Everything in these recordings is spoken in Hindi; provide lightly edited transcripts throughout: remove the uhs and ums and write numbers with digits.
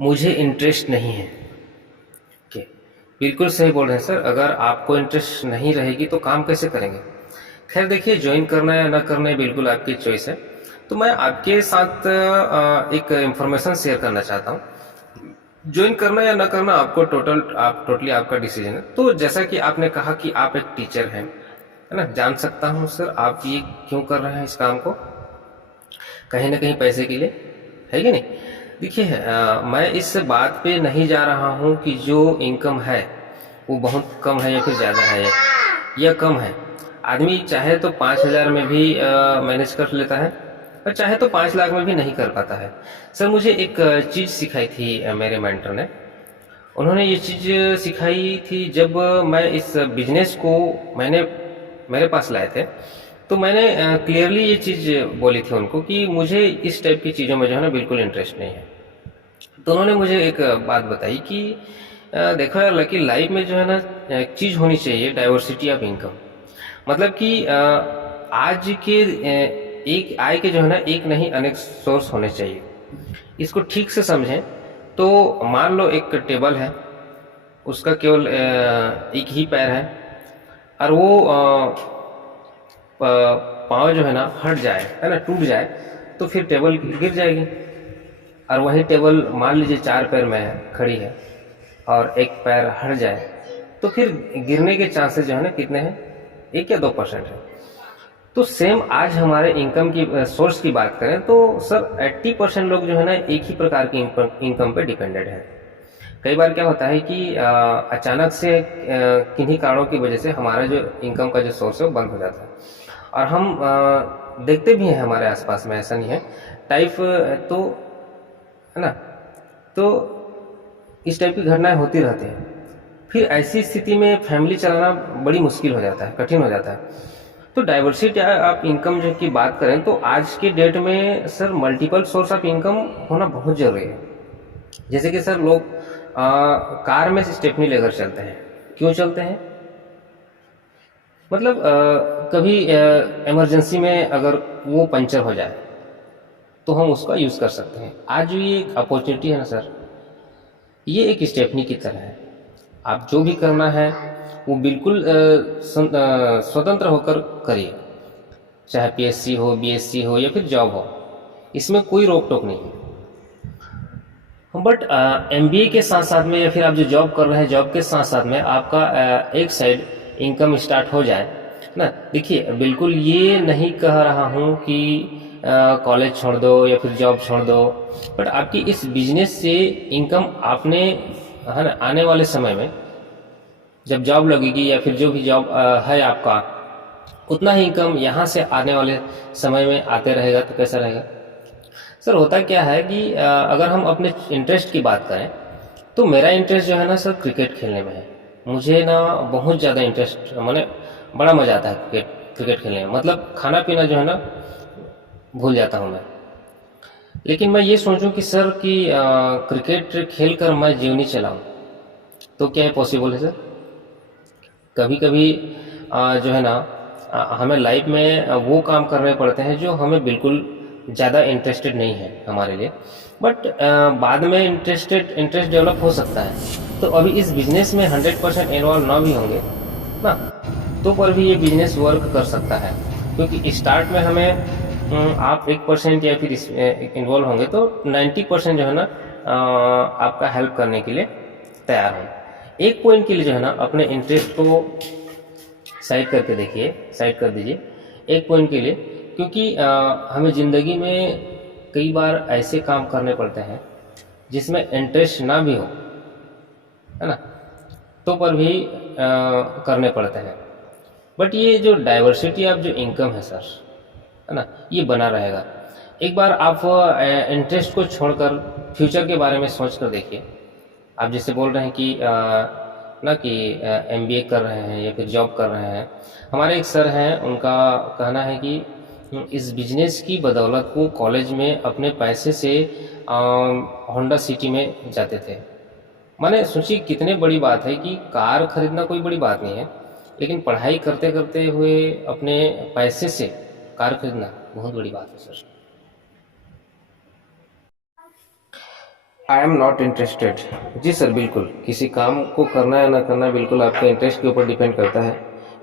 मुझे इंटरेस्ट नहीं है। ओके, बिल्कुल सही बोल रहे हैं सर। अगर आपको इंटरेस्ट नहीं रहेगी तो काम कैसे करेंगे? खैर देखिए, ज्वाइन करना या ना करना है बिल्कुल आपकी चॉइस है। तो मैं आपके साथ एक इंफॉर्मेशन शेयर करना चाहता हूँ। ज्वाइन करना या ना करना आपको टोटली आपका डिसीजन है। तो जैसा कि आपने कहा कि आप एक टीचर हैं, है ना, जान सकता हूँ सर आप ये क्यों कर रहे हैं इस काम को? कहीं ना कहीं पैसे के लिए, है कि नहीं? देखिए, मैं इस बात पे नहीं जा रहा हूँ कि जो इनकम है वो बहुत कम है या फिर ज़्यादा है या कम है। आदमी चाहे तो 5,000 में भी मैनेज कर लेता है, और चाहे तो 5 लाख में भी नहीं कर पाता है। सर मुझे एक चीज़ सिखाई थी मेरे मेंटर ने। उन्होंने ये चीज़ सिखाई थी जब मैं इस बिजनेस को मैंने मेरे पास लाए थे। तो मैंने क्लियरली ये चीज़ बोली थी उनको कि मुझे इस टाइप की चीज़ों में जो है ना बिल्कुल इंटरेस्ट नहीं है। तो उन्होंने मुझे एक बात बताई कि देखो यार लकी, लाइफ में जो है ना एक चीज़ होनी चाहिए, डाइवर्सिटी ऑफ इनकम। मतलब कि आज के एक आय के जो है ना एक नहीं अनेक सोर्स होने चाहिए। इसको ठीक से समझें तो मान लो एक टेबल है, उसका केवल एक ही पैर है, और वो पाँव जो है ना हट जाए, है ना, टूट जाए, तो फिर टेबल गिर जाएगी। और वही टेबल मान लीजिए 4 पैर में खड़ी है और एक पैर हट जाए, तो फिर गिरने के चांसेस जो है ना कितने हैं? 1 या 2% है। तो सेम आज हमारे इनकम की सोर्स की बात करें तो सर 80% लोग जो है ना एक ही प्रकार की इनकम पे डिपेंडेंट है। कई बार क्या होता है कि अचानक से किन्हीं कारणों की वजह से हमारा जो इनकम का जो सोर्स है वो बंद हो जाता है। और हम देखते भी हैं हमारे आसपास में, ऐसा नहीं है टाइप, तो है ना, तो इस टाइप की घटनाएं होती रहती हैं। फिर ऐसी स्थिति में फैमिली चलाना बड़ी मुश्किल हो जाता है, कठिन हो जाता है। तो डाइवर्सिटी आप इनकम जो की बात करें तो आज के डेट में sir multiple source of income होना बहुत जरूरी है। जैसे कि सर लोग कार में स्टेपनी लेकर चलते हैं। क्यों चलते हैं? मतलब कभी इमरजेंसी में अगर वो पंचर हो जाए तो हम उसका यूज़ कर सकते हैं। आज जो ये एक अपॉर्चुनिटी है ना सर, ये एक स्टेपनी की तरह है। आप जो भी करना है वो बिल्कुल स्वतंत्र होकर करिए, चाहे पीएससी हो, बीएससी हो या फिर जॉब हो, इसमें कोई रोक टोक नहीं है। बट एमबीए के साथ साथ में या फिर आप जो जॉब कर रहे हैं जॉब के साथ साथ में आपका एक साइड इनकम स्टार्ट हो जाए ना। देखिए, बिल्कुल ये नहीं कह रहा हूँ कि कॉलेज छोड़ दो या फिर जॉब छोड़ दो, बट आपकी इस बिजनेस से इनकम आपने, है ना, आने वाले समय में जब जॉब लगेगी या फिर जो भी जॉब है आपका, उतना ही इनकम यहाँ से आने वाले समय में आते रहेगा तो कैसा रहेगा? सर होता क्या है कि अगर हम अपने इंटरेस्ट की बात करें तो मेरा इंटरेस्ट जो है ना सर क्रिकेट खेलने में है। मुझे ना बहुत ज़्यादा इंटरेस्ट, मैंने बड़ा मज़ा आता है क्रिकेट क्रिकेट खेलने में। मतलब खाना पीना जो है ना भूल जाता हूँ मैं। लेकिन मैं ये सोचूं कि सर कि क्रिकेट खेल कर मैं जीवनी चलाऊं, तो क्या है पॉसिबल है सर? कभी कभी जो है ना हमें लाइफ में वो काम करने पड़ते हैं जो हमें बिल्कुल ज़्यादा इंटरेस्टेड नहीं है हमारे लिए, बट बाद में इंटरेस्ट डेवलप हो सकता है। तो अभी इस बिजनेस में 100% इन्वॉल्व ना भी होंगे ना, तो पर भी ये बिजनेस वर्क कर सकता है। क्योंकि स्टार्ट में हमें आप 1% या फिर इन्वॉल्व होंगे तो 90% जो है ना आपका हेल्प करने के लिए तैयार हों। एक पॉइंट के लिए जो है ना अपने इंटरेस्ट को साइड करके देखिए, साइड कर दीजिए एक पॉइंट के लिए। क्योंकि हमें ज़िंदगी में कई बार ऐसे काम करने पड़ते हैं जिसमें इंटरेस्ट ना भी हो, है ना, तो पर भी करने पड़ते हैं। बट ये जो डाइवर्सिटी ऑफ जो इनकम है सर, है ना, ये बना रहेगा। एक बार आप इंटरेस्ट को छोड़कर फ्यूचर के बारे में सोच कर देखिए। आप जैसे बोल रहे हैं कि ना कि एमबीए कर रहे हैं या फिर जॉब कर रहे हैं। हमारे एक सर हैं, उनका कहना है कि इस बिजनेस की बदौलत वो कॉलेज में अपने पैसे से होंडा सिटी में जाते थे। माने सोचिए कितने बड़ी बात है कि कार खरीदना कोई बड़ी बात नहीं है, लेकिन पढ़ाई करते करते हुए अपने पैसे से कार खरीदना बहुत बड़ी बात है sir. I am not interested. जी सर, बिल्कुल किसी काम को करना या ना करना बिल्कुल आपके इंटरेस्ट के ऊपर डिपेंड करता है।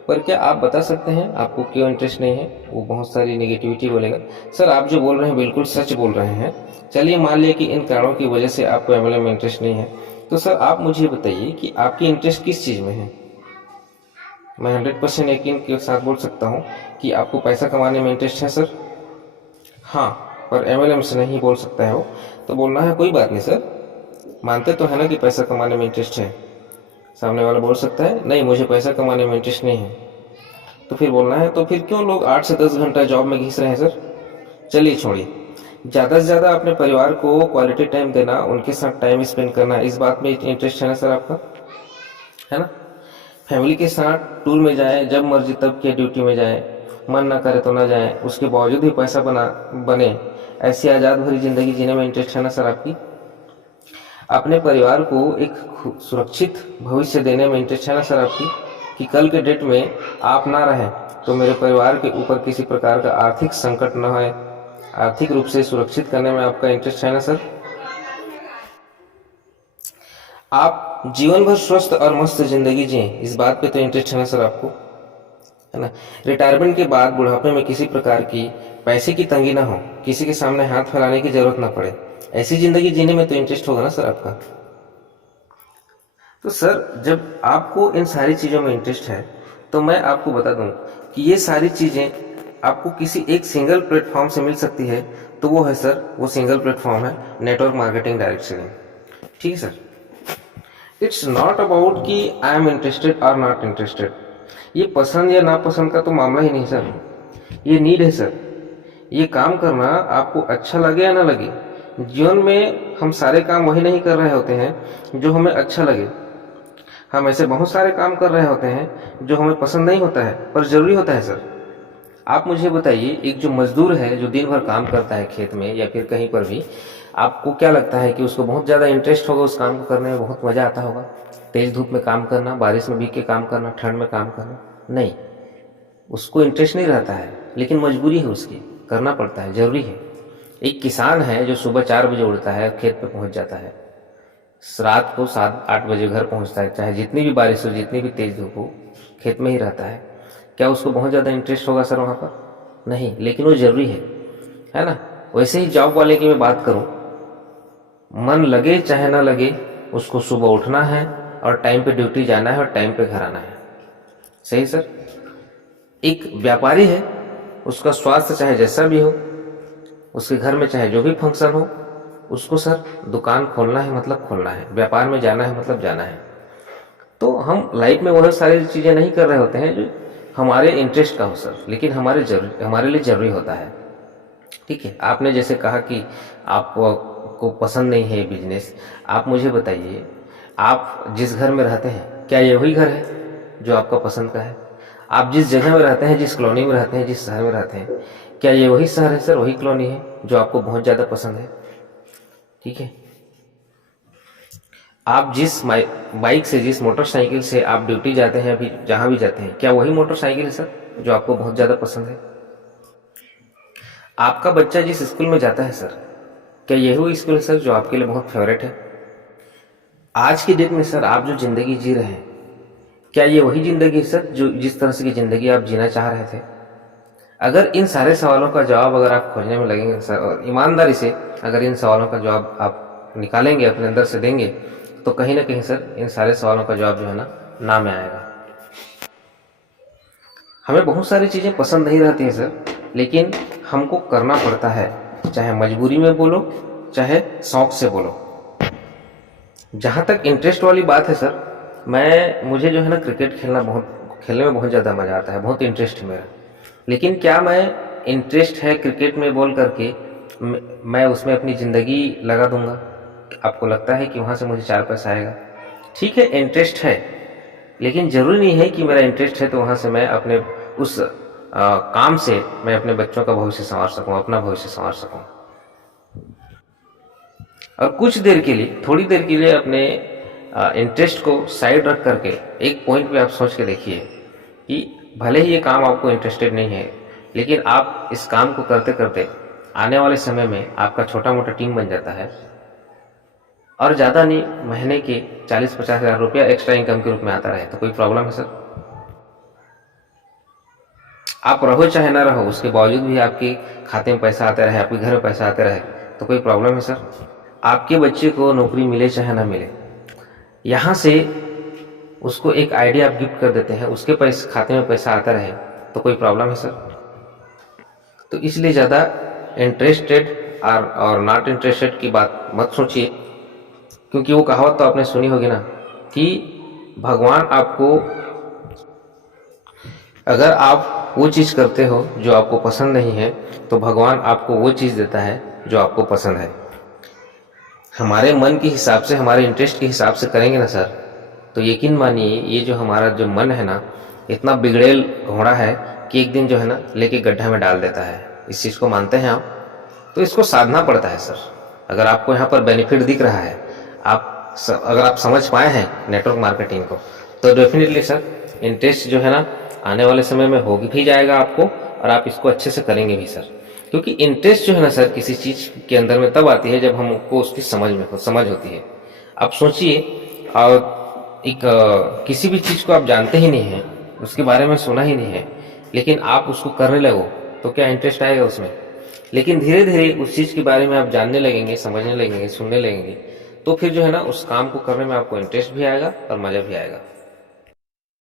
पर क्या आप बता सकते हैं आपको क्यों इंटरेस्ट नहीं है? वो बहुत सारी नेगेटिविटी बोलेगा। सर आप जो बोल रहे हैं बिल्कुल सच बोल रहे हैं। चलिए मान लिया कि इन कारणों की वजह से आपको एमएलए में इंटरेस्ट नहीं है, तो सर आप मुझे बताइए कि आपकी इंटरेस्ट किस चीज़ में है? मैं 100% यकीन के साथ बोल सकता हूँ कि आपको पैसा कमाने में इंटरेस्ट है सर। हाँ, पर एमएलएम से नहीं बोल सकता है वो, तो बोलना है कोई बात नहीं सर। मानते तो है ना कि पैसा कमाने में इंटरेस्ट है? सामने वाला बोल सकता है नहीं मुझे पैसा कमाने में इंटरेस्ट नहीं है, तो फिर बोलना है तो फिर क्यों लोग 8 से 10 घंटा जॉब में घिस रहे हैं सर? चलिए छोड़िए, ज़्यादा से ज़्यादा अपने परिवार को क्वालिटी टाइम देना, उनके साथ टाइम स्पेंड करना, इस बात में इंटरेस्ट है ना सर आपका? है ना? फैमिली के साथ टूर में जाएं, जब मर्जी तब के ड्यूटी में जाएं, मन ना करे तो ना जाएं, उसके बावजूद भी पैसा बने, ऐसी आज़ाद भरी ज़िंदगी जीने में इंटरेस्ट है ना सर आपकी? अपने परिवार को एक सुरक्षित भविष्य देने में इंटरेस्ट है ना सर आपकी? कि कल के डेट में आप ना रहें तो मेरे परिवार के ऊपर किसी प्रकार का आर्थिक संकट न आए, आर्थिक रूप से सुरक्षित करने में आपका इंटरेस्ट है ना सर? आप जीवन भर स्वस्थ और मस्त जिंदगी जिए, इस बात पे तो इंटरेस्ट है ना सर आपको? है ना? रिटायरमेंट के बाद बुढ़ापे में किसी प्रकार की पैसे की तंगी ना हो, किसी के सामने हाथ फैलाने की जरूरत ना पड़े, ऐसी जिंदगी जीने में तो इंटरेस्ट होगा ना सर आपका? तो सर जब आपको इन सारी चीज़ों में इंटरेस्ट है, तो मैं आपको बता दूं कि ये सारी चीज़ें आपको किसी एक सिंगल प्लेटफॉर्म से मिल सकती है, तो वो है सर, वो सिंगल प्लेटफॉर्म है नेटवर्क मार्केटिंग डायरेक्ट सेलिंग। ठीक है सर? इट्स नॉट अबाउट कि आई एम इंटरेस्टेड और नॉट इंटरेस्टेड। ये पसंद या नापसंद का तो मामला ही नहीं सर, ये नीड है सर। ये काम करना आपको अच्छा लगे या ना लगे, जीवन में हम सारे काम वही नहीं कर रहे होते हैं जो हमें अच्छा लगे। हम ऐसे बहुत सारे काम कर रहे होते हैं जो हमें पसंद नहीं होता है पर ज़रूरी होता है सर। आप मुझे बताइए, एक जो मजदूर है जो दिन भर काम करता है खेत में या फिर कहीं पर भी, आपको क्या लगता है कि उसको बहुत ज़्यादा इंटरेस्ट होगा उस काम को करने में, बहुत मज़ा आता होगा? तेज़ धूप में काम करना, बारिश में भीग के काम करना, ठंड में काम करना? नहीं, उसको इंटरेस्ट नहीं रहता है, लेकिन मजबूरी है उसकी, करना पड़ता है, ज़रूरी है। एक किसान है जो सुबह 4 बजे उठता है, खेत पे पहुंच जाता है, रात को 7-8 बजे घर पहुंचता है, चाहे जितनी भी बारिश हो, जितनी भी तेज़ धूप हो, खेत में ही रहता है। क्या उसको बहुत ज़्यादा इंटरेस्ट होगा सर वहाँ पर? नहीं, लेकिन वो ज़रूरी है ना? वैसे ही जॉब वाले की मैं बात करूँ, मन लगे चाहे ना लगे, उसको सुबह उठना है और टाइम पे ड्यूटी जाना है और टाइम पे घर आना है। सही सर? एक व्यापारी है, उसका स्वास्थ्य चाहे जैसा भी हो, उसके घर में चाहे जो भी फंक्शन हो, उसको सर दुकान खोलना है मतलब खोलना है, व्यापार में जाना है मतलब जाना है। तो हम लाइफ में वह सारी चीज़ें नहीं कर रहे होते हैं जो हमारे इंटरेस्ट का हो सर, लेकिन हमारे लिए ज़रूरी होता है। ठीक है? आपने जैसे कहा कि आपको पसंद नहीं है बिजनेस, आप मुझे बताइए, आप जिस घर में रहते हैं क्या ये वही घर है जो आपका पसंद का है? आप जिस जगह में रहते हैं, जिस कॉलोनी में रहते हैं, जिस शहर में रहते हैं, क्या ये वही शहर है सर, वही कॉलोनी है जो आपको बहुत ज़्यादा पसंद है? ठीक है? आप जिस बाइक से, जिस मोटरसाइकिल से आप ड्यूटी जाते हैं, अभी जहाँ भी जाते हैं, क्या वही मोटरसाइकिल है सर जो आपको बहुत ज़्यादा पसंद है? आपका बच्चा जिस स्कूल में जाता है सर, क्या यही वो स्कूल है सर जो आपके लिए बहुत फेवरेट है? आज की डेट में सर आप जो ज़िंदगी जी रहे हैं, क्या ये वही ज़िंदगी है सर जो जिस तरह से की ज़िंदगी आप जीना चाह रहे थे? अगर इन सारे सवालों का जवाब अगर आप खोजने में लगेंगे सर, और ईमानदारी से अगर इन सवालों का जवाब आप निकालेंगे, अपने अंदर से देंगे, तो कहीं ना कहीं सर इन सारे सवालों का जवाब जो है ना में आएगा। हमें बहुत सारी चीज़ें पसंद नहीं रहती हैं सर, लेकिन हमको करना पड़ता है, चाहे मजबूरी में बोलो, चाहे शौक से बोलो। जहाँ तक इंटरेस्ट वाली बात है सर, मुझे जो है ना क्रिकेट खेलने में बहुत ज़्यादा मज़ा आता है, बहुत इंटरेस्ट है मेरा। लेकिन क्या मैं इंटरेस्ट है क्रिकेट में बोल करके मैं उसमें अपनी ज़िंदगी लगा दूंगा? आपको लगता है कि वहाँ से मुझे 4 पैसा आएगा? ठीक है, इंटरेस्ट है, लेकिन ज़रूरी नहीं है कि मेरा इंटरेस्ट है तो वहाँ से मैं अपने उस काम से मैं अपने बच्चों का भविष्य संवार सकूँ, अपना भविष्य संवार सकूँ। और कुछ देर के लिए, थोड़ी देर के लिए अपने इंटरेस्ट को साइड रख करके एक पॉइंट पे आप सोच के देखिए कि भले ही ये काम आपको इंटरेस्टेड नहीं है, लेकिन आप इस काम को करते करते आने वाले समय में आपका छोटा मोटा टीम बन जाता है, और ज़्यादा नहीं, महीने के 40-50 हज़ार रुपया एक्स्ट्रा इनकम के रूप में आता रहे तो कोई प्रॉब्लम है सर? आप रहो चाहे ना रहो, उसके बावजूद भी आपके खाते में पैसा आता रहे, आपके घर में पैसा आते रहे तो कोई प्रॉब्लम है सर? आपके बच्चे को नौकरी मिले चाहे ना मिले, यहाँ से उसको एक आइडिया आप गिफ्ट कर देते हैं, उसके पैसे खाते में पैसा आता रहे तो कोई प्रॉब्लम है सर? तो इसलिए ज़्यादा इंटरेस्टेड और नॉट इंटरेस्टेड की बात मत सोचिए, क्योंकि वो कहावत तो आपने सुनी होगी ना कि भगवान आपको, अगर आप वो चीज़ करते हो जो आपको पसंद नहीं है तो भगवान आपको वो चीज़ देता है जो आपको पसंद है। हमारे मन के हिसाब से, हमारे इंटरेस्ट के हिसाब से करेंगे ना सर, तो यकीन मानिए ये जो हमारा जो मन है ना, इतना बिगड़ेल घोड़ा है कि एक दिन जो है ना लेके गड्ढा में डाल देता है। इस चीज़ को मानते हैं आप? तो इसको साधना पड़ता है सर। अगर आपको यहाँ पर बेनिफिट दिख रहा है, अगर आप समझ पाए हैं नेटवर्क मार्केटिंग को, तो डेफिनेटली सर इंटरेस्ट जो है ना आने वाले समय में हो भी जाएगा आपको, और आप इसको अच्छे से करेंगे भी सर। क्योंकि इंटरेस्ट जो है ना सर किसी चीज़ के अंदर में तब आती है जब हमको उसकी समझ होती है। आप सोचिए, और किसी भी चीज़ को आप जानते ही नहीं हैं, उसके बारे में सुना ही नहीं है, लेकिन आप उसको करने लगो तो क्या इंटरेस्ट आएगा उसमें? लेकिन धीरे धीरे उस चीज़ के बारे में आप जानने लगेंगे, समझने लगेंगे, सुनने लगेंगे, तो फिर जो है ना उस काम को करने में आपको इंटरेस्ट भी आएगा और मज़ा भी आएगा।